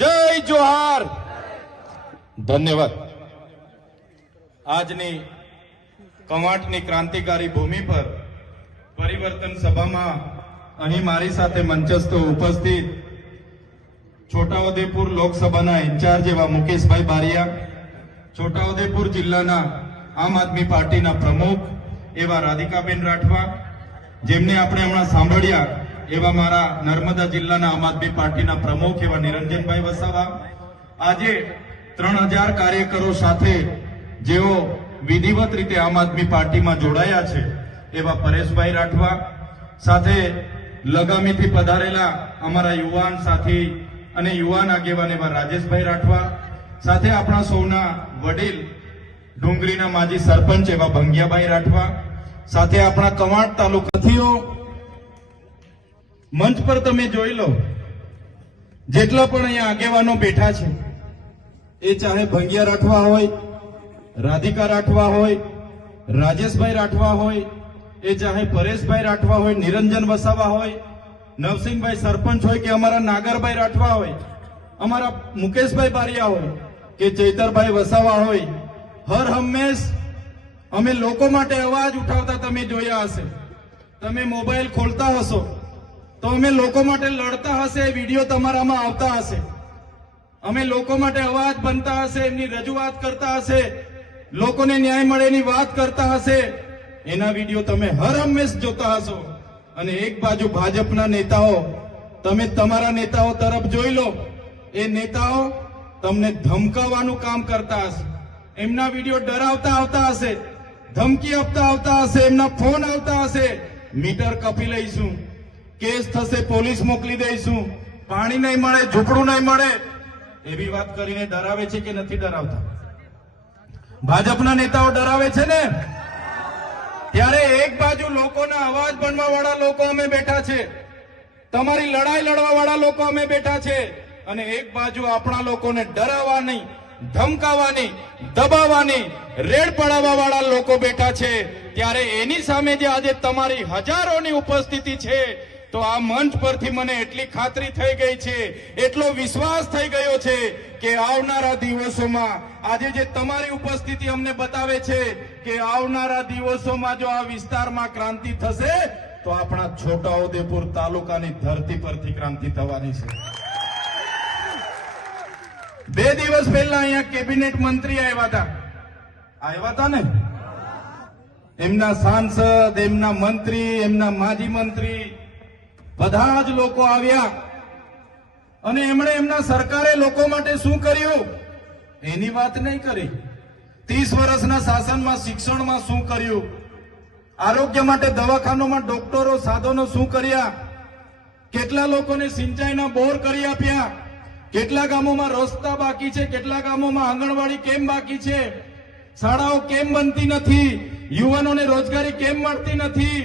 જય જોહાર. ધન્યવાદ. આજની કવાંટની ક્રાંતિકારી ભૂમિ પર પરિવર્તન સભામાં અહીં મારી સાથે મંચસ્થ ઉપસ્થિત છોટાઉદેપુર લોકસભાના ઇન્ચાર્જ એવા મુકેશભાઈ બારિયા, છોટાઉદેપુર જિલ્લાના આમ આદમી પાર્ટીના પ્રમુખ એવા રાધિકાબેન રાઠવા, જેમને આપણે હમણાં સાંભળ્યા એવા મારા નર્મદા જિલ્લાના આમ આદમી પાર્ટીના પ્રમુખ એવા નિરંજનભાઈ વસાવા, આજે 3000 કાર્યકરો સાથે જેઓ વિધિવત રીતે આમ આદમી પાર્ટીમાં જોડાયા છે એવા પરેશભાઈ રાઠવા, સાથે લગામીથી પધારેલા અમારા યુવાન સાથી અને યુવાન આગેવાન એવા રાજેશભાઈ રાઠવા, સાથે આપણા સૌના વડીલ ડુંગરીના માજી સરપંચ એવા ભંગિયાભાઈ રાઠવા, સાથે આપણા કવાંટ તાલુકાથીઓ. મંચ પર તમે જોઈ લો, જેટલા પણ અહીંયા આગેવાનો બેઠા છે, એ ચાહે ભંગિયા રાઠવા હોય, રાધિકા રાઠવા હોય, રાજેશભાઈ રાઠવા હોય, એ ચાહે પરેશભાઈ રાઠવા હોય, નિરંજન વસાવા હોય, નવસિંહભાઈ સરપંચ હોય કે અમારા નાગરભાઈ રાઠવા હોય, અમારા મુકેશભાઈ બારિયા હોય કે ચૈતરભાઈ વસાવા હોય, હર હંમેશ અમે લોકો માટે અવાજ ઉઠાવતા તમે જોયા હશે. તમે મોબાઈલ ખોલતા હશો તો અમે લોકો માટે લડતા હશે, વિડીયો તમારામાં આવતા હશે. અમે લોકો માટે અવાજ બનતા હશે, એમની રજૂઆત કરતા હશે, લોકોને ન્યાય મળે એની વાત કરતા હશે. એના વિડીયો તમે હર હંમેશ જોતા હશો. અને એક બાજુ ભાજપના નેતાઓ, તમે તમારા નેતાઓ તરફ જોઈ લો, એ નેતાઓ તમને ધમકાવવાનું કામ કરતા હશે. એમના વિડીયો ડરાવતા આવતા હશે, ધમકી આપતા આવતા હશે, એમના ફોન આવતા હશે, મીટર કપી લઈશું, કેસ થશે, પોલીસ મોકલી દઈશું, પાણી નહીં મળે, ઝૂંપડું નહીં મળે, એવી વાત કરીને ડરાવે છે કે નથી ડરાવતા? ભાજપના નેતાઓ ડરાવે છે ને. ત્યારે એક બાજુ લોકોના અવાજ બનવા વાળા લોકો અમે બેઠા છે, તમારી લડાઈ લડવા વાળા લોકો અમે બેઠા છે, અને એક બાજુ આપણા લોકોને ડરાવવાની, ધમકાવવાની, દબાવવાની, રેડ પડાવવા વાળા લોકો બેઠા છે. ત્યારે એની સામે જે આજે તમારી હજારોની ઉપસ્થિતિ છે, તો આ મંચ પરથી મને એટલી ખાતરી થઈ ગઈ છે, એટલો વિશ્વાસ થઈ ગયો છે કે આવનારા દિવસોમાં આજે જે તમારી ઉપસ્થિતિ અમને બતાવે છે કે આવનારા દિવસોમાં જો આ વિસ્તારમાં ક્રાંતિ થશે તો આપણા છોટાઉદેપુર તાલુકાની ધરતી પરથી ક્રાંતિ થવાની છે. 2 દિવસ પહેલા અહીંયા કેબિનેટ મંત્રી આવ્યા હતા ને, એમના સાંસદ, એમના મંત્રી, એમના માજી મંત્રી, બધા જ લોકો આવ્યા અને એમણે એમના સરકારે લોકો માટે શું કર્યું એની વાત નહીં કરી. 30 વર્ષના શાસનમાં શિક્ષણમાં શું કર્યું, આરોગ્ય માટે દવાખાનામાં ડોક્ટરો, સાધનો શું કર્યા, કેટલા લોકોને સિંચાઈના બોર કરી આપ્યા, કેટલા ગામોમાં રસ્તા બાકી છે, કેટલા ગામોમાં આંગણવાડી કેમ બાકી છે, શાળાઓ કેમ બનતી નથી, યુવાનોને રોજગારી કેમ મળતી નથી,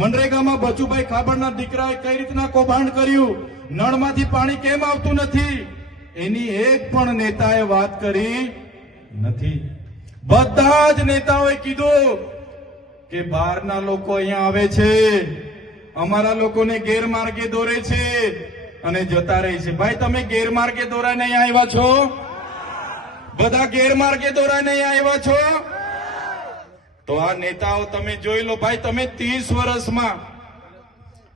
મનરેગામાં બચુભાઈ ખાબડના દીકરાએ કઈ રીતના કૌભાંડ કર્યું, નળમાંથી પાણી કેમ આવતું નથી, એની એક પણ નેતાએ વાત કરી નથી. બધા જ નેતાઓએ કીધું કે બહારના લોકો અહીંયા આવે છે, અમારા લોકોને ગેરમાર્ગે દોરે છે અને જતા રહે છે. ભાઈ, તમે ગેરમાર્ગે દોરાઈને અહીંયા આવ્યા છો? બધા ગેરમાર્ગે દોરાઈને અહીંયા આવ્યા છો? તો આ નેતાઓ તમે જોઈ લો. ભાઈ, તમે 30 વર્ષમાં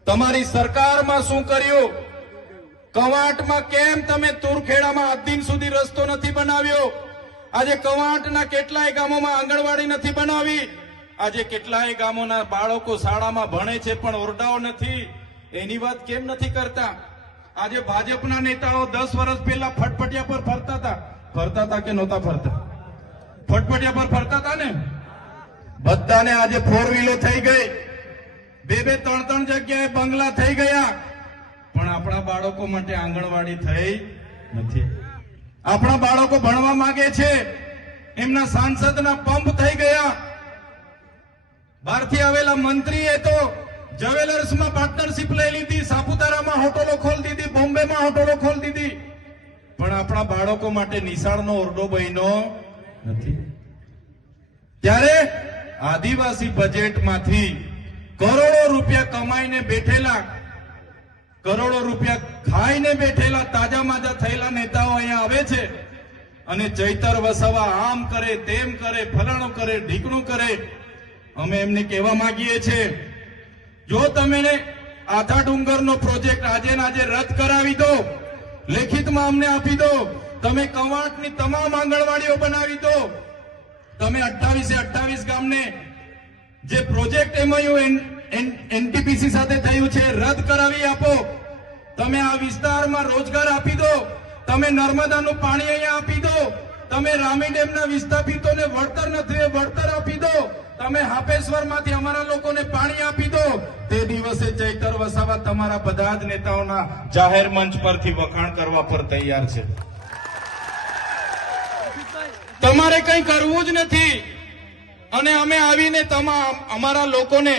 તમારી સરકારમાં શું કર્યું? કવાંટમાં કેમ તમે તુરખેડામાં આજ દિન સુધી રસ્તો નથી બનાવ્યો? આજે કવાંટના કેટલાય ગામોમાં આંગણવાડી નથી બનાવી. આજે કેટલાય ગામોના બાળકો શાળામાં ભણે છે પણ ઓરડાઓ નથી. એની વાત કેમ નથી કરતા? આજે ભાજપના નેતાઓ 10 વર્ષ પહેલા ફટફટિયા પર ફરતા હતા કે નહોતા ફરતા? ફટફટિયા પર ફરતા હતા ને. બધાને આજે 4 વ્હીલો થઈ ગઈ, 2-3 જગ્યાએ બંગલા થઈ ગયા, પણ આપણા બાળકો માટે આંગણવાડી થઈ નથી. આપણા બાળકો ભણવા માંગે છે, એમના સાંસદના પંપ થઈ ગયા. બહારથી આવેલા મંત્રીએ તો જ્વેલર્સમાં પાર્ટનરશિપ લઈ લીધી, સાપુતારામાં હોટલો ખોલી દીધી, બોમ્બેમાં હોટલો ખોલી દીધી, પણ આપણા બાળકો માટે નિશાળનો ઓરડો બન્યો નથી. ત્યારે આદિવાસી બજેટમાંથી કરોડો રૂપિયા કમાઈને બેઠેલા કરોડો રૂપિયા ખાઈને બેઠેલા તાજા માજા થયેલા નેતાઓ અહીંયા આવે છે અને ચૈતર વસાવા આમ કરે તેમ કરે ફલાણું કરે ઢીકણું કરે. અમે એમને કહેવા માંગીએ છીએ, જો તમે આધા ડુંગરનો પ્રોજેક્ટ આજે ને આજે રદ કરાવી દો, લેખિતમાં અમને આપી દો, તમે કવાંટની તમામ આંગણવાડીઓ બનાવી દો, તમે 28 ગામને જે પ્રોજેક્ટ એમઓયુ એનટીપીસી સાથે થયું છે રદ કરાવી આપો, તમે આ વિસ્તારમાં રોજગાર આપી દો, તમે નર્મદાનું પાણી અહીંયા આપી દો, તમે રામી ડેમના વિસ્થાપિતોને વળતર નથી વળતર આપી દો, તમે હાપેશ્વરમાંથી અમારા લોકોને પાણી આપી દો, તે દિવસે ચૈતર વસાવા તમારા બધા જ નેતાઓના જાહેર મંચ પરથી વખાણ કરવા પર તૈયાર છે. તમારે કંઈ કરવું જ નથી અને અમે આવીને તમામ અમારા લોકોને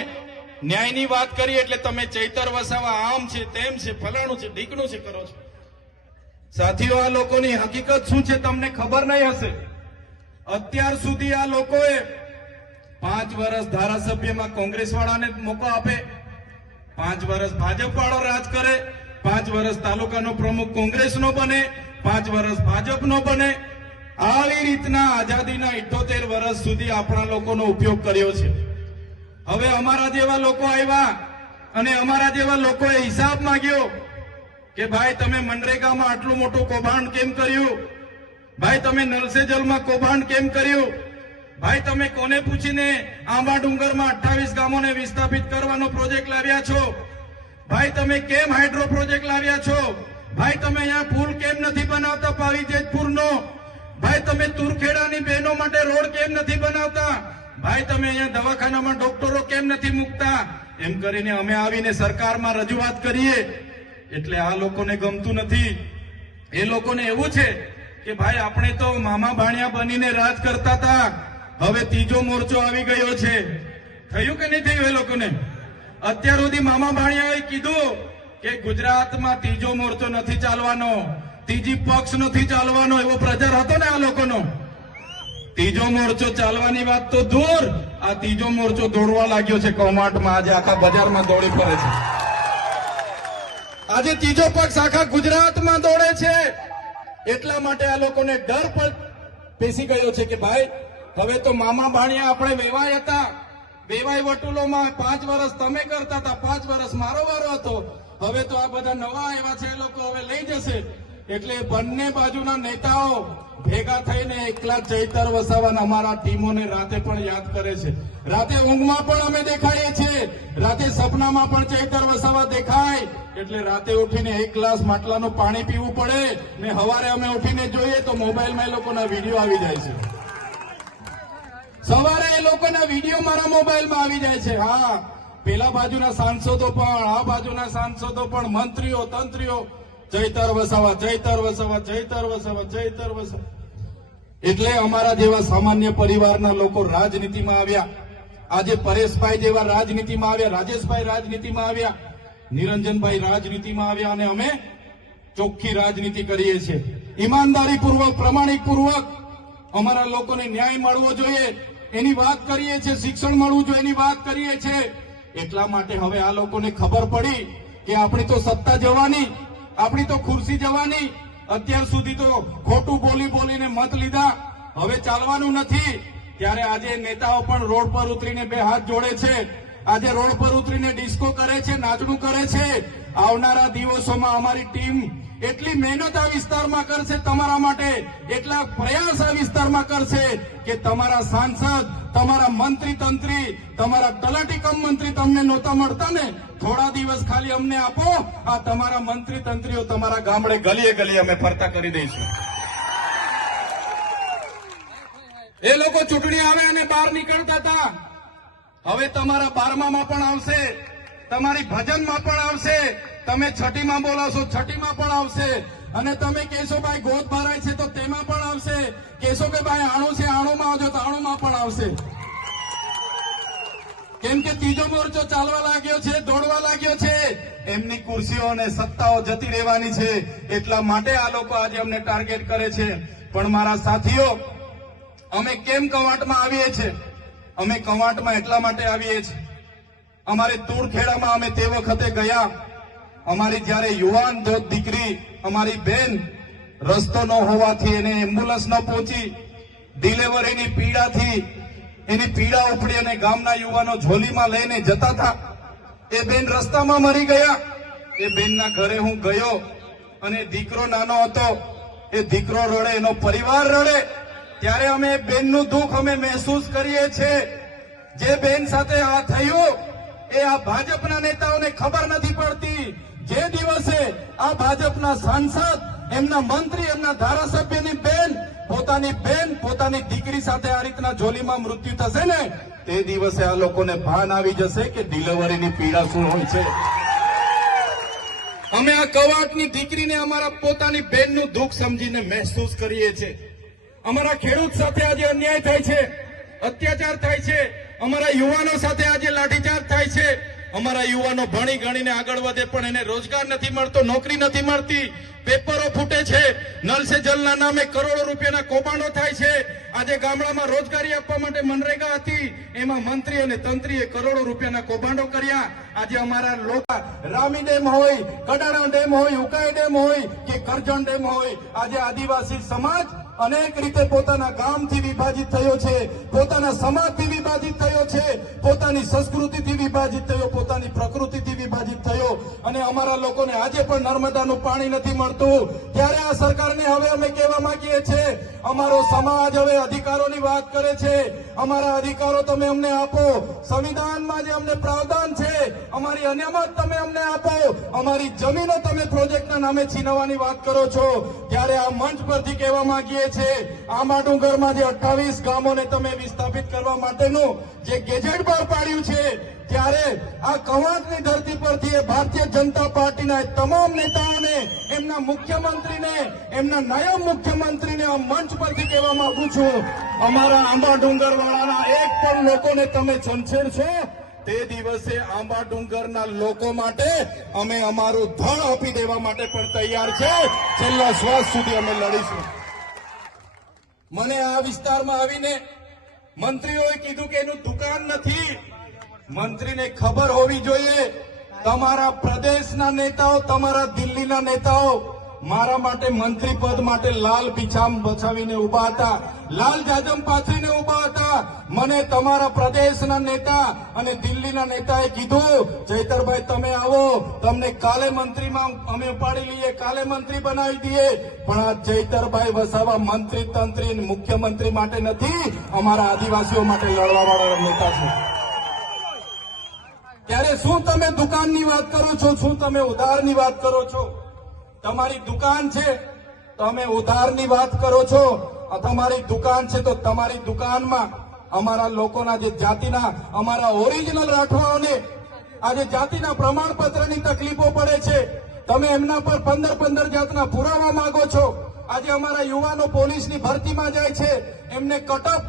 ન્યાયની વાત કરી એટલે તમે ચૈતર વસાવા આમ છે તેમ છે ફલાણું છે ઢીકણું છે કરો છો. સાથીઓ, આ લોકોની હકીકત શું છે તમને ખબર નહીં હશે. અત્યાર સુધી આ લોકોએ 5 વર્ષ ધારાસભ્યમાં કોંગ્રેસ વાળાને મોકો આપે, 5 વર્ષ ભાજપ વાળો રાજ કરે, 5 વર્ષ તાલુકાનો પ્રમુખ કોંગ્રેસનો બને, 5 વર્ષ ભાજપનો બને. આવી રીતના આઝાદીના 78 વર્ષ સુધી આપણા લોકોનો ઉપયોગ કર્યો છે. હવે અમારા જેવા લોકો આવ્યા અને અમારા જેવા લોકોએ હિસાબ માંગ્યો કે ભાઈ તમે મનરેગામાં આટલું મોટું કૌભાંડ કેમ કર્યું, ભાઈ તમે નલ સે જલમાં કૌભાંડ કેમ કર્યું, ભાઈ તમે કોને પૂછીને આંબા ડુંગરમાં 28 ગામોને વિસ્થાપિત કરવાનો પ્રોજેક્ટ લાવ્યા છો, ભાઈ તમે કેમ હાઇડ્રો પ્રોજેક્ટ લાવ્યા છો, ભાઈ તમે અહીંયા પુલ કેમ નથી બનાવતા પાવી જેતપુરનો, ભાઈ તમે તુરખેડાની બહેનો માટે રોડ કેમ નથી બનાવતા, ભાઈ તમે અહીંયા દવાખાનામાં ડોક્ટરો કેમ નથી મૂકતા. એમ કરીને અમે આવીને સરકારમાં રજૂઆત કરીએ એટલે આ લોકોને ગમતું નથી. એ લોકોને એવું છે કે ભાઈ આપણે તો મામા ભાણિયા બનીને રાજ કરતા હતા, હવે ત્રીજો મોરચો આવી ગયો છે. થયું કે નહીં થયું? એ લોકોને અત્યાર સુધી મામા ભાણિયાએ કીધું કે ગુજરાતમાં ત્રીજો મોરચો નથી ચાલવાનો, ત્રીજી પક્ષ નથી ચાલવાનો, એવો પ્રચાર હતો ને આ લોકોનો. ત્રીજો મોરચો ચાલવાની વાત તો દૂર, આ ત્રીજો મોરચો દોડવા લાગ્યો છે કૌમાટમાં. આજે આખા બજારમાં દોડી ફરે છે. આજે ત્રીજો પક્ષ આખા ગુજરાતમાં દોડે છે. એટલા માટે આ લોકોને ડર પણ બેસી ગયો છે કે ભાઈ હવે તો મામા ભાણિયા આપણે વેવાય હતા, વેવાય વટુલોમાં 5 વર્ષ તમે કરતા હતા, 5 વર્ષ મારો વારો હતો, હવે તો આ બધા નવા આવ્યા છે એ લોકો હવે લઈ જશે. એટલે બંને બાજુના નેતાઓ ભેગા થઈને એકલા ચૈતર વસાવાના અમારા ટીમોને રાતે પણ યાદ કરે છે. રાતે ઊંઘમાં પણ અમે દેખાઈએ છીએ, રાતે સપનામાં પણ ચૈતર વસાવા દેખાય. એટલે રાતે ઉઠીને 1 ગ્લાસ માટલાનું પાણી પીવું પડે ને સવારે અમે ઉઠીને જોઈએ તો મોબાઈલમાં એ લોકોના વિડીયો આવી જાય છે. સવારે એ લોકોના વિડીયો મારા મોબાઈલમાં આવી જાય છે. હા, પેલા બાજુના સાંસદો પણ, આ બાજુના સાંસદો પણ, મંત્રીઓ તંત્રીઓ ચૈતર વસાવા ચૈતર વસાવા ચૈતર વસાવા ચૈતર વસાવા. એટલે અમારા જેવા સામાન્ય પરિવારના લોકો રાજનીતિમાં આવ્યા. આજે પરેશભાઈ જેવા રાજનીતિમાં આવ્યા, રાજેશભાઈ રાજનીતિમાં આવ્યા, નિરંજનભાઈ રાજનીતિમાં આવ્યા અને અમે ચોખ્ખી રાજનીતિ કરીએ છીએ. ઈમાનદારીપૂર્વક, પ્રમાણિકપૂર્વક અમારા લોકોને ન્યાય મળવો જોઈએ એની વાત કરીએ છીએ, શિક્ષણ મળવું જોઈએ એની વાત કરીએ છીએ. એટલા માટે હવે આ લોકોને ખબર પડી કે આપણી તો સત્તા જવાની, આપણી તો ખુરશી જવાની. અત્યાર સુધી તો ખોટું બોલી બોલીને મત લીધા, હવે ચાલવાનું નથી. ત્યારે આજે નેતાઓ પણ રોડ પર ઉતરીને 2 હાથ જોડે છે. આજે રોડ પર ઉતરીને ડિસ્કો કરે છે, નાચણું કરે છે. આવનારા દિવસોમાં અમારી ટીમ એટલી મહેનત આ વિસ્તારમાં કરશે તમારા માટે, એટલા પ્રયાસ આ વિસ્તારમાં કરશે કે તમારા સાંસદ, તમારા મંત્રી તંત્રી, તમારા તલાટી કમ મંત્રી તમને નહોતા મળતા ને, થોડા દિવસ ખાલી અમને આપો, આ તમારા મંત્રી તંત્રીઓ તમારા ગામડે ગલીએ ગલીએ અમે ફરતા કરી દઈશું. એ લોકો ચૂંટણી આવે અને બહાર નીકળતા હતા, હવે તમારા 12માં પણ આવશે, તમારી ભજનમાં પણ આવશે, તમે છઠ્ઠીમાં બોલાવશો છઠ્ઠીમાં પણ આવશે, અને તમે કહેશો ભાઈ ગોદ ભરાય છે તો તેમાં પણ આવશે, કહેશો કે ભાઈ આણું છે આણુંમાં આવજો તો આણુંમાં પણ આવશે. કેમ કે ત્રીજો મોરચો ચાલવા લાગ્યો છે, દોડવા લાગ્યો છે. એમની ખુરશીઓ અને સત્તાઓ જતી રહેવાની છે, એટલા માટે આ લોકો આજે અમને ટાર્ગેટ કરે છે. પણ મારા સાથીઓ, અમે કેમ કવાંટમાં આવીએ છીએ? અમે કવાંટમાં એટલા માટે આવીએ છીએ, અમારે તુરખેડામાં અમે તે વખતે ગયા, અમારી જ્યારે યુવાન દીકરી અમારી બેન રસ્તો ન હોવાથી એને એમ્બ્યુલન્સ ન પહોંચી, ડિલિવરીની પીડાથી એની પીડા ઉપડી અને ગામના યુવાનો ઝોલીમાં લઈને જતા હતા. એ બેન રસ્તામાં મરી ગયા. એ બેનના ઘરે હું ગયો અને દીકરો નાનો હતો. એ દીકરો રડે, એનો પરિવાર રડે, ત્યારે અમે બેનનું દુઃખ અમે મહેસૂસ કરીએ છીએ. જે બેન સાથે આ થયું એ આ ભાજપના નેતાઓને ખબર નથી પડતી. જે દિવસે આ ભાજપના સાંસદ, એમના મંત્રી, એમના ધારાસભ્યની બેન, પોતાની દીકરી સાથે આ રીતના જોલીમાં મૃત્યુ થશે ને, તે દિવસે આ લોકોને ભાન આવી જશે કે ડિલિવરીની પીડા શું હોય છે. અમે આ કવાટની દીકરીને અમારા પોતાની બેનનું દુઃખ સમજીને મહેસૂસ કરીએ છીએ. અમારા ખેડૂત સાથે આજે અન્યાય થાય છે, અત્યાચાર થાય છે. અમારા યુવાનો સાથે આજે લાઠીચાર્જ થાય છે. અમારા યુવાનો ભણી ગણીને આગળ વધે પણ એને રોજગાર નથી મળતો, નોકરી નથી મળતી, પેપરો ફૂટે છે, નલ સે જલના નામે કરોડો રૂપિયાના કૌભાંડો થાય છે. આજે ગામડામાં રોજગારી આપવા માટે મનરેગા હતી, એમાં મંત્રી અને તંત્રીએ કરોડો રૂપિયાના કૌભાંડો કર્યા. આજે અમારા લોકો રામી ડેમ હોય, કડાણા ડેમ હોય, ઉકાઈ ડેમ હોય કે કરજણ ડેમ હોય, આજે આદિવાસી સમાજ અનેક રીતે પોતાના ગામથી વિભાજિત થયો છે, પોતાના સમાજથી વિભાજિત થયો છે, પોતાની સંસ્કૃતિથી વિભાજિત થયો, પોતાની પ્રકૃતિથી વિભાજિત થયો. અને અમારા લોકોને આજે પણ નર્મદાનું પાણી નથી મળતું. ત્યારે આ સરકારને હવે અમે કહેવા માંગીએ છીએ, અમારો સમાજ હવે અધિકારોની વાત કરે છે. અમારા અધિકારો તમે અમને આપો. સંવિધાનમાં જે અમને પ્રાવધાન છે, અમારી અનામત તમે અમને આપો. અમારી જમીનો તમે પ્રોજેક્ટના નામે છીનવવાની વાત કરો છો. ત્યારે આ મંચ પરથી કહેવા માંગીએ છે, આંબા ડુંગરમાં જે 28 ગામોને તમે વિસ્થાપિત કરવા માટેનું જે ગેજેટ બહાર પાડ્યું છે, ત્યારે આ કવાંટની ધરતી પરથી એ ભારતીય જનતા પાર્ટીના તમામ નેતાઓને, એમના મુખ્યમંત્રીને, એમના નાયબ મુખ્યમંત્રીને આ મંચ પરથી કહેવા માંગુ છું, અમારા આંબા ડુંગરવાળાના એક પણ લોકોને તમે છંછેડશો, તે દિવસે આંબા ડુંગરના લોકો માટે અમે અમારું ધન આપી દેવા માટે પણ તૈયાર છે. છેલ્લા શ્વાસ સુધી અમે લડીશું. મને આ વિસ્તારમાં આવીને મંત્રીઓએ કીધું કે એનું દુકાન નથી. મંત્રીને ખબર હોવી જોઈએ, તમારા પ્રદેશના નેતાઓ, તમારા દિલ્હીના નેતાઓ મારા માટે મંત્રી પદ માટે લાલ પીછામ બચાવીને ઉભા હતા, લાલ જાજમ પાથરીને ઉભા હતા. મને તમારા પ્રદેશના નેતા અને દિલ્હીના નેતાએ કીધું, ચૈતરભાઈ તમે આવો, તમને કાલે મંત્રીમાં અમે ઉપાડી લઈએ, કાલે મંત્રી બનાવી દઈએ. પણ આ ચૈતરભાઈ વસાવા મંત્રી તંત્રી મુખ્યમંત્રી માટે નથી, અમારા આદિવાસીઓ માટે લડવાવાળા નેતા છે. ત્યારે શું તમે દુકાનની વાત કરો છો? શું તમે ઉધારની વાત કરો છો? તમારી દુકાન છે, તમે ઉધારની વાત કરો છો. તમારી દુકાન છે તો તમારી દુકાનમાં અમારા લોકોના જે જાતિના, અમારા ઓરિજિનલ રાઠવાઓને આજે જાતિના પ્રમાણપત્રની તકલીફો પડે છે. તમે એમના પર 15 જાતના પુરાવા માંગો છો. આજે અમારા યુવાનો પોલીસની ભરતીમાં જાય છે, એમને કટઅપ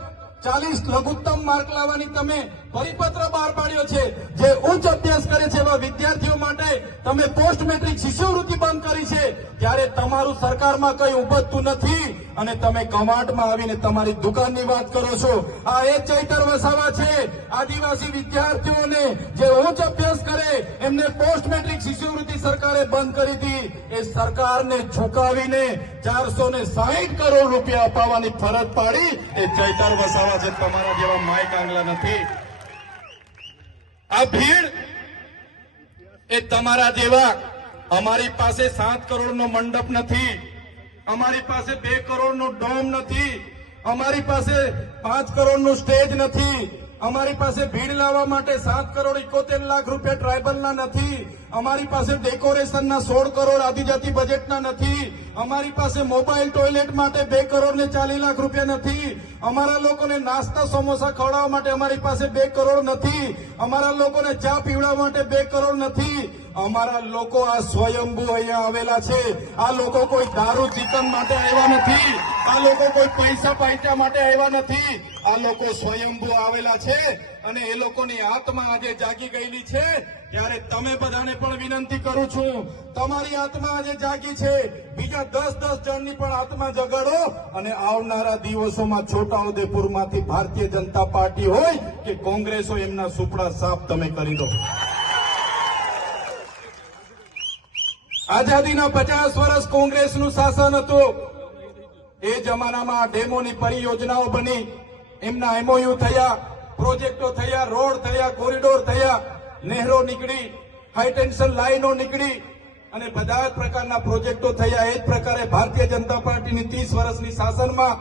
40 લઘુત્તમ માર્ક લાવવાની તમે પરિપત્ર બહાર પાડ્યો છે. જે ઉચ્ચ અભ્યાસ કરે છે એવા વિદ્યાર્થીઓ માટે તમે પોસ્ટ મેટ્રિક શિષ્યવૃત્તિ બંધ કરી છે. ત્યારે તમારું સરકારમાં કઈ ઉપજતું નથી અને તમે કવાંટમાં આવીને તમારી દુકાનની વાત કરો છો. આ એ ચૈતર વસાવા છે, આદિવાસી વિદ્યાર્થીઓને જે ઉચ્ચ અભ્યાસ કરે એમને પોસ્ટ મેટ્રિક શિષ્યવૃત્તિ સરકારે બંધ કરી હતી. એ સરકારને ઝુકાવીને 460 કરોડ રૂપિયા અપાવવાની ફરજ પાડી એ ચૈતર વસાવા છે. તમારા જેવા માય કાંગલા નથી. આ ભીડ એ તમારા જેવા, અમારી પાસે 7 કરોડનો મંડપ નથી, અમારી પાસે 2 કરોડનો ડોમ નથી, અમારી પાસે 5 કરોડનું સ્ટેજ નથી, અમારી પાસે ભીડ લાવવા માટે 7 કરોડ 71 લાખ રૂપિયા ટ્રાયબલના નથી, અમારી પાસે ડેકોરેશનના 16 કરોડ આદિજાતિ બજેટના નથી, અમારી પાસે મોબાઈલ ટોયલેટ માટે 2 કરોડ ને 40 લાખ રૂપિયા નથી, અમારા લોકોને નાસ્તા સમોસા ખવડાવવા માટે અમારી પાસે 2 કરોડ નથી, અમારા લોકોને ચા પીવડાવવા માટે 2 કરોડ નથી. અમારા લોકો આ સ્વયંભૂ અહીંયા આવેલા છે. આ લોકો કોઈ દારૂ ચિકન માટે આવ્યા નથી, આ લોકો કોઈ પૈસા માટે આવ્યા નથી. આ લોકો સ્વયંભૂ આવેલા છે અને એ લોકોની આત્મા આજે જાગી ગયેલી છે. ત્યારે તમે બધાને પણ વિનંતી કરું છું, તમારી આત્મા આજે જાગી છે, બીજા 10 જણની પણ આત્મા જગાડો અને આવનારા દિવસોમાં છોટાઉદેપુરમાંથી ભારતીય જનતા પાર્ટી હોય કે કોંગ્રેસ હોય, એમના સુપડા સાફ તમે કરી દો. આઝાદીના 50 વર્ષ કોંગ્રેસનું શાસન હતું. એ જમાનામાં ડેમોની પરિયોજનાઓ બની, એમના એમઓયુ થયા, પ્રોજેક્ટો થયા, રોડ થયા, કોરિડોર થયા, નહેરો નીકળી, હાઈટેન્શન લાઈનો નીકળી અને બધા જ પ્રકારના પ્રોજેક્ટો થયા. એ જ પ્રકારે ભારતીય જનતા પાર્ટીની 30 વર્ષની શાસનમાં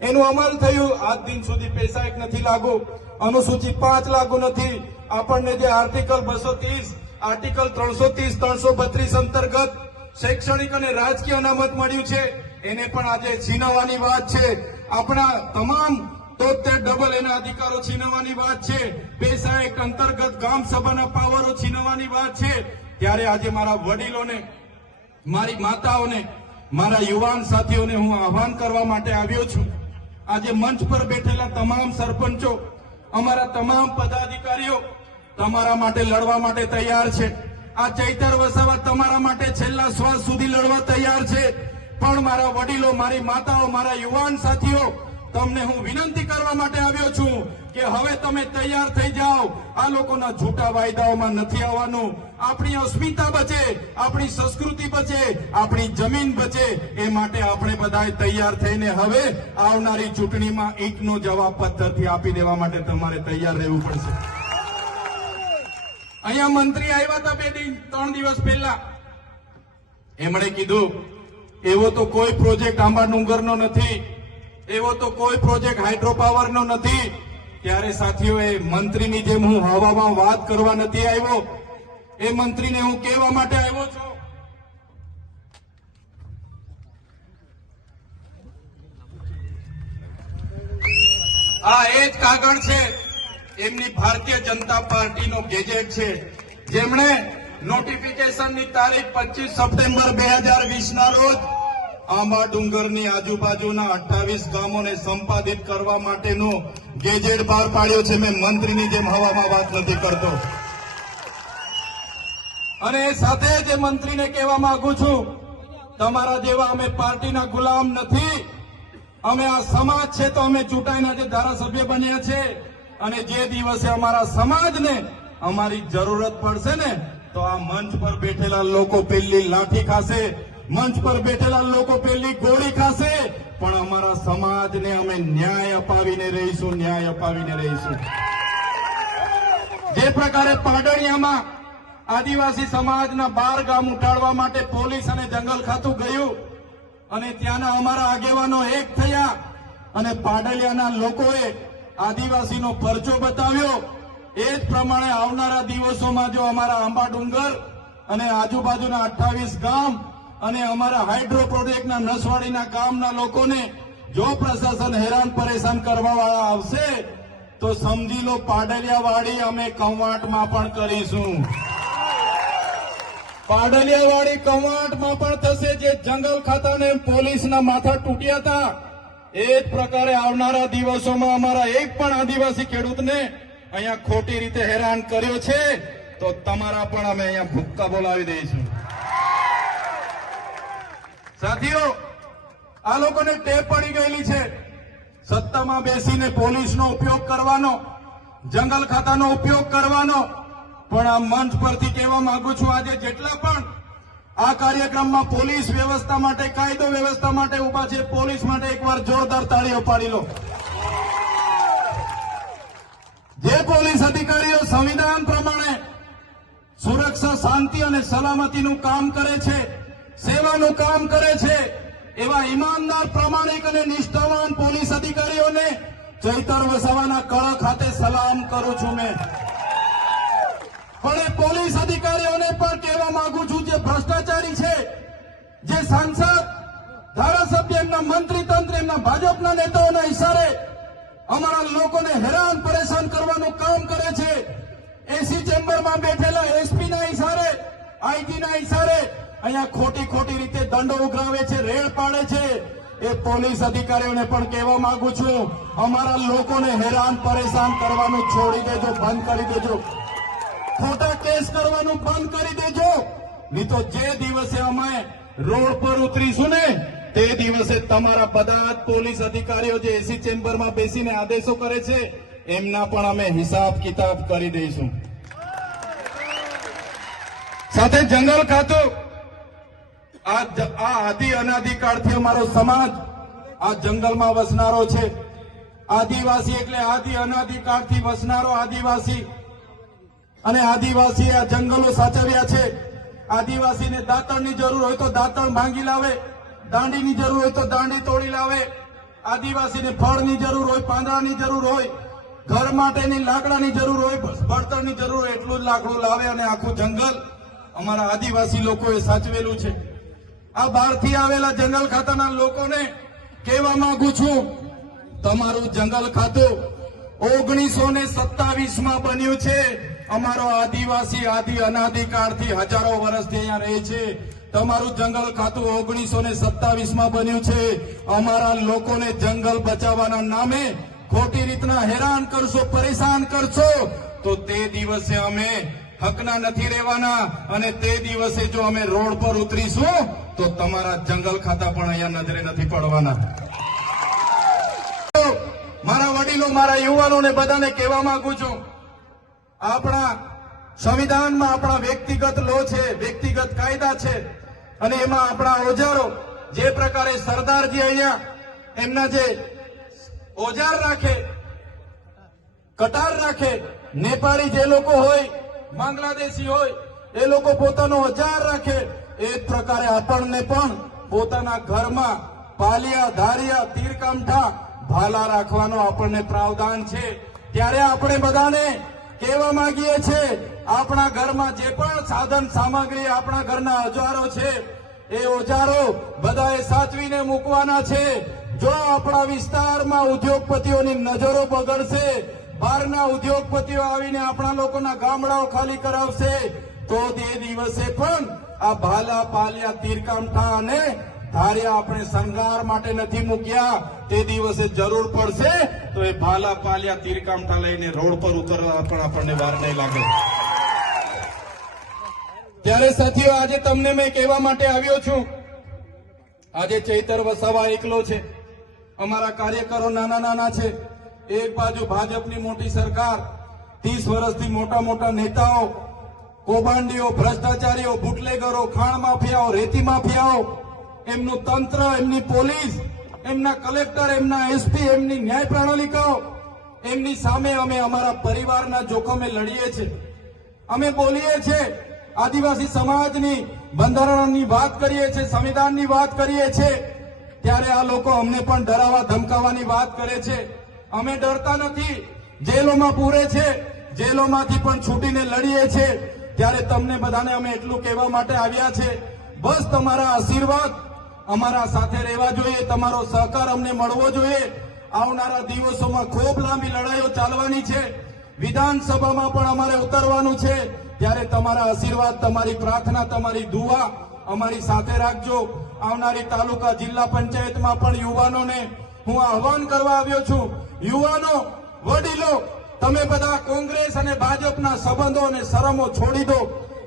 એનું અમલ થયું. આજ દિન સુધી પૈસા એક નથી લાગુ, અનુસૂચિ 5 લાગુ નથી. આપણને જે આર્ટિકલ 230, આર્ટિકલ 330, 332 અંતર્ગત શૈક્ષણિક અને રાજકીય અનામત મળ્યું છે, એને પણ આજે છીનવવાની વાત છે. આપણા તમામ 73 એના અધિકારો છીનવવાની વાત છે. પૈસા એક્ટ અંતર્ગત ગામ સભાના પાવરો છીનવવાની વાત છે. ત્યારે આજે મારા વડીલોને, મારી માતાઓને, મારા યુવાન સાથીઓને હું આહ્વાન કરવા માટે આવ્યો છું. આજે મંચ પર બેઠેલા તમામ સરપંચો, અમારા તમામ પદાધિકારીઓ તમારા માટે લડવા માટે તૈયાર છે. આ ચૈતર વસાવા તમારા માટે છેલ્લા શ્વાસ સુધી લડવા તૈયાર છે. પણ મારા વડીલો, મારી માતાઓ, મારા યુવાન સાથીઓ, તમને હું વિનંતી કરવા માટે આવ્યો છું કે હવે તમે તૈયાર થઈ જાઓ. આ લોકોના જૂઠા વાયદાઓમાં નથી આવવાનું. આપણી અસ્મિતા બચે, આપણી સંસ્કૃતિ બચે, આપણી જમીન બચે, એ માટે આપણે બધા તૈયાર થઈને હવે આવનારી ચૂંટણીમાં ઈંટનો જવાબ પથ્થરથી આપી દેવા માટે તમારે તૈયાર રહેવું પડશે. અહીંયા મંત્રી આવ્યા હતા 2-3 દિવસ પહેલા. એમણે કીધું એવો તો કોઈ પ્રોજેક્ટ આંબા ડુંગરનો નથી, એવો તો કોઈ પ્રોજેક્ટ હાઇડ્રો પાવરનો નથી. ત્યારે સાથીઓએ મંત્રીની જેમ હું હવામાં વાત કરવા નથી આવ્યો. એ મંત્રીને હું કહેવા માટે આવ્યો છું. આ એ જ કાગળ છે, એમની ભારતીય જનતા પાર્ટીનો ગેજેટ છે, જેમણે નોટિફિકેશનની તારીખ 25 સપ્ટેમ્બર 2020 ના રોજ આંબા ડુંગરની આજુબાજુના 28 ગામોને સંપાદિત કરવા માટેનું ગેજેટ બહાર પાડ્યો છે. મેં મંત્રીની જેમ હવામાં વાત નથી કરતો. અને એ સાથે જ મંત્રીને કહેવા માંગુ છું, તમારા જેવા અમે પાર્ટીના ગુલામ નથી. અમે આ સમાજ છે તો અમે ચૂંટાઈને આજે ધારાસભ્ય બન્યા છે. અને જે દિવસે અમારા સમાજને અમારી જરૂરત પડશે ને, તો આ મંચ પર બેઠેલા લોકો પેલી લાઠી ખાશે, મંચ પર બેઠેલા લોકો પેલી ગોળી ખાશે, પણ અમારા સમાજને અમે ન્યાય અપાવીને રહીશું, ન્યાય અપાવીને રહીશું. જે પ્રકારે પાડળિયામાં આદિવાસી સમાજના 12 ગામ ઉઠાડવા માટે પોલીસ અને જંગલ ખાતું ગયું અને ત્યાંના અમારા આગેવાનો એક થયા અને પાડલિયાના લોકોએ આદિવાસીનો પરચો બતાવ્યો, એ જ પ્રમાણે આવનારા દિવસોમાં જો અમારા આંબા ડુંગર અને આજુબાજુના 28 ગામ અને અમારા હાઇડ્રો પ્રોજેક્ટના નસવાડીના ગામના લોકોને જો પ્રશાસન હેરાન પરેશાન કરવા વાળા આવશે તો સમજી લો પાડલિયાવાડી અમે કવાંટમાં પણ કરીશું. પાડલિયાવાડી કવાંટમાં પણ થશે. જે જંગલ ખાતાને પોલીસના માથા તૂટ્યા હતા, એ જ પ્રકારે આવનારા દિવસોમાં અમારા એક પણ આદિવાસી ખેડૂતને અહીંયા ખોટી રીતે હેરાન કર્યો છે તો તમારા પણ અમે અહીંયા ભૂક્કા બોલાવી દઈશું. સાથીઓ, આ લોકોને ટેપ પડી ગયેલી છે સત્તામાં બેસીને પોલીસનો ઉપયોગ કરવાનો, જંગલ ખાતાનો ઉપયોગ કરવાનો. પણ આ મંચ પરથી કહેવા માંગુ છું, આજે જેટલા પણ આ કાર્યક્રમમાં પોલીસ વ્યવસ્થા માટે, કાયદો વ્યવસ્થા માટે ઉભા છે, પોલીસ માટે એકવાર જોરદાર તાળીઓ પાડી લો. જે પોલીસ અધિકારીઓ સંવિધાન પ્રમાણે સુરક્ષા, શાંતિ અને સલામતીનું કામ કરે છે, સેવાનું કામ કરે છે, એવા ઈમાનદાર, પ્રામાણિક અને નિષ્ઠાવાન પોલીસ અધિકારીઓને ચૈતર વસાવાના કળા ખાતે સલામ કરું છું મેં. પણ એ પોલીસ અધિકારીઓને પણ કહેવા માંગુ છું, જે ભ્રષ્ટાચારી છે, જે સાંસદ, ધારાસભ્ય, એમના મંત્રી તંત્ર, એમના ભાજપના નેતાઓના ઇશારે અમારા લોકોને હેરાન પરેશાન કરવાનું કામ કરે છે, એસી ચેમ્બરમાં બેઠેલા એસપીના ઇશારે, આઈજીના ઇશારે અહીંયા ખોટી ખોટી રીતે દંડો ઉઘરાવે છે, રેડ પાડે છે, એ પોલીસ અધિકારીઓને પણ કહેવા માંગુ છું, અમારા લોકોને હેરાન પરેશાન કરવાનું છોડી દેજો, બંધ કરી દેજો. ખોટા કેસ કરવાનું બંધ કરી દેજો. નહીં તો જે દિવસે અમે રોડ પર ઉતરીશું ને, તે દિવસે તમારા બધા જ પોલીસ અધિકારીઓ જે એસી ચેમ્બરમાં બેસીને આદેશો કરે છે, એમના પણ અમે હિસાબ કિતાબ કરી દઈશું. સાથે જંગલ ખાતું, આ આદિ અનાદિકાળથી અમારો સમાજ આ જંગલમાં વસનારો છે. આદિવાસી એટલે આદિ અનાદિકાળથી વસનારો આદિવાસી. અને આદિવાસી આ જંગલો સાચવ્યા છે. આદિવાસીને દાંતણની જરૂર હોય તો દાંતણ ભાંગી લાવે, દાંડીની જરૂર હોય તો દાંડી તોડી લાવે. આદિવાસીને ફળની જરૂર હોય, પાંદડાની જરૂર હોય, ઘર માટેની લાકડાની જરૂર હોય, બળતણની જરૂર હોય, એટલું જ લાકડું લાવે. અને આખું જંગલ અમારા આદિવાસી લોકોએ સાચવેલું છે. આ બહારથી આવેલા જંગલ ખાતાના લોકોને કહેવા માંગુ છું, તમારું જંગલ ખાતું 1927માં બન્યું છે. અમારો આદિવાસી આદિ અનાદિકાળથી હજારો વર્ષથી અહીંયા રહે છે. તમારું જંગલ ખાતું 1927માં બન્યું છે. અમારા લોકોને જંગલ બચાવવાના નામે ખોટી રીતના હેરાન કરશો, પરેશાન કરશો તો તે દિવસે અમે હકના નથી રહેવાના. અને તે દિવસે જો અમે રોડ પર ઉતરીશું તો તમારા જંગલ ખાતા પણ અહીંયા નજરે નથી પડવાના. મારા વડીલો, મારા યુવાનોને બધાને કહેવા માંગુ છું, આપણા સંવિધાનમાં આપણા વ્યક્તિગત લો છે, વ્યક્તિગત કાયદા છે. અને એમાં આપણા ઓજારો જે પ્રકારે સરદારજી અહીંયા એમના જે ઓજાર રાખે, કટાર રાખે, નેપાળી જે લોકો હોય, બાંગ્લાદેશી હોય, એ લોકો પોતાનો ઓજાર રાખે, એ જ પ્રકારે આપણને પણ પોતાના ઘરમાં પાલિયા, ધારિયા, તીરકામઠા, ભાલા રાખવાનો આપણને પ્રાવધાન છે. ત્યારે આપણે બધાને કહેવા માંગીએ છીએ, આપણા ઘરમાં જે પણ સાધન સામગ્રી, આપણા ઘરના ઓજારો છે, એ ઓજારો બધાએ સાચવીને મૂકવાના છે. જો આપણા વિસ્તારમાં ઉદ્યોગપતિઓની નજરો બગડશે, બહારના ઉદ્યોગપતિઓ આવીને આપણા લોકોના ગામડાઓ ખાલી કરાવશે, તો તે દિવસે પણ આ ભાલા, પાલિયા, તીરકામઠા અને ધારિયા આપણે શણગાર માટે નથી મૂક્યા. તે દિવસે જરૂર પડશે તો એ ભાલા, પાલિયા, તીરકામઠા લઈને રોડ પર ઉતરવા પણ આપણને વાર નહીં લાગે. ત્યારે સાથીઓ, આજે તમને મેં કહેવા માટે આવ્યો છું, આજે ચૈતર વસાવા એકલો છે, અમારા કાર્યકરો નાના નાના છે. એક બાજુ ભાજપની મોટી સરકાર, 30 વર્ષથી મોટા મોટા નેતાઓ, કૌભાંડીઓ, ભ્રષ્ટાચારીઓ, બુટલેગરો, ખાણ માફિયાઓ, રેતી માફિયાઓ, એમનું તંત્ર, એમની પોલીસ, એમના કલેક્ટર, એમના એસપી, એમની ન્યાય પ્રણાલિકાઓ, એમની સામે અમે અમારા પરિવારના જોખમે લડીએ છીએ. અમે બોલીએ છીએ, આદિવાસી સમાજની બંધારણની વાત કરીએ છીએ, સંવિધાનની વાત કરીએ છીએ. ત્યારે આ લોકો અમને પણ ડરાવવા, ધમકાવવાની વાત કરે છે. અમે ડરતા નથી, જેલોમાં પૂરે છે, જેલોમાંથી પણ છૂટીને લડીએ છીએ. ત્યારે તમને બધાને અમે એટલું કહેવા માટે આવ્યા છે, બસ તમારા આશીર્વાદ અમારા સાથે રહેવા જોઈએ, તમારો સહકાર અમને મળવો જોઈએ. આવનારા દિવસોમાં ખૂબ લાંબી લડાઈઓ ચાલવાની છે, વિધાનસભામાં પણ અમારે ઉતરવાનું છે. ત્યારે તમારા આશીર્વાદ, તમારી પ્રાર્થના, તમારી દુઆ અમારી સાથે રાખજો. આવનારી તાલુકા, જિલ્લા પંચાયતમાં પણ યુવાનોને હું આહવાન કરવા આવ્યો છું. યુવાનો, વડીલો, તમે બધા કોંગ્રેસ અને ભાજપના સંબંધો અને શરમો છોડી દો.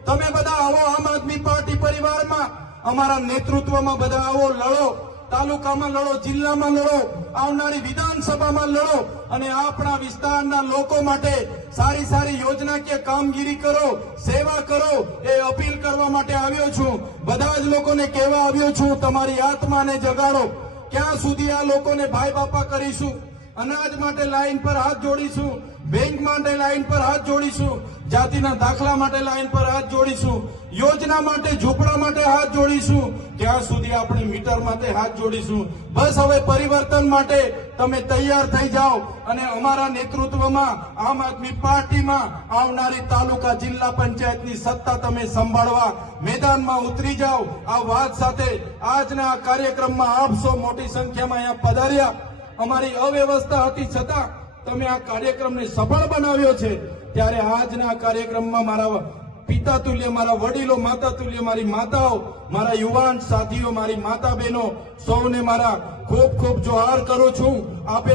તમે બધા આવો આમ આદમી પાર્ટી પરિવારમાં, અમારા નેતૃત્વમાં બધા આવો, લડો. તાલુકામાં લડો, જિલ્લામાં લડો, આવનારી વિધાનસભામાં લડો. અને આપણા વિસ્તારના લોકો માટે સારી સારી યોજનાકીય કામગીરી કરો, સેવા કરો, એ અપીલ કરવા માટે આવ્યો છું. બધા જ લોકોને કહેવા આવ્યો છું, તમારી આત્માને જગાડો. ક્યાં સુધી આ લોકોને ભાઈ બાપા કરીશું? અનાજ માટે લાઈન પર હાથ જોડીશું, બેંક માટે લાઈન પર હાથ જોડીશું, જાતિના દાખલા માટે લાઈન પર હાથ જોડીશું, યોજના માટે, ઝૂંપડા માટે હાથ જોડીશું. ત્યાં સુધી આપણે મીટર માટે હાથ જોડીશું. બસ હવે પરિવર્તન માટે તમે તૈયાર થઈ જાઓ અને અમારા નેતૃત્વમાં આમ આદમી પાર્ટીમાં આવનારી તાલુકા, જિલ્લા પંચાયતની સત્તા તમે સંભાળવા મેદાનમાં ઉતરી જાઓ. આ વાત સાથે આજના આ કાર્યક્રમમાં આપ સૌ મોટી સંખ્યામાં અહીંયા પધાર્યા. અમારી અવ્યવસ્થા હતી છતાં તમે આ કાર્યક્રમને સફળ બનાવ્યો છે. ત્યારે આજના આ કાર્યક્રમમાં મારા પિતા તુલ્ય, મારા વડીલો, માતા તુલ્ય, મારી માતાઓ, મારા યુવાન સાથીઓ, મારી માતા બહેનો, સૌને મારા ખૂબ ખૂબ જોહાર કરું છું. આપે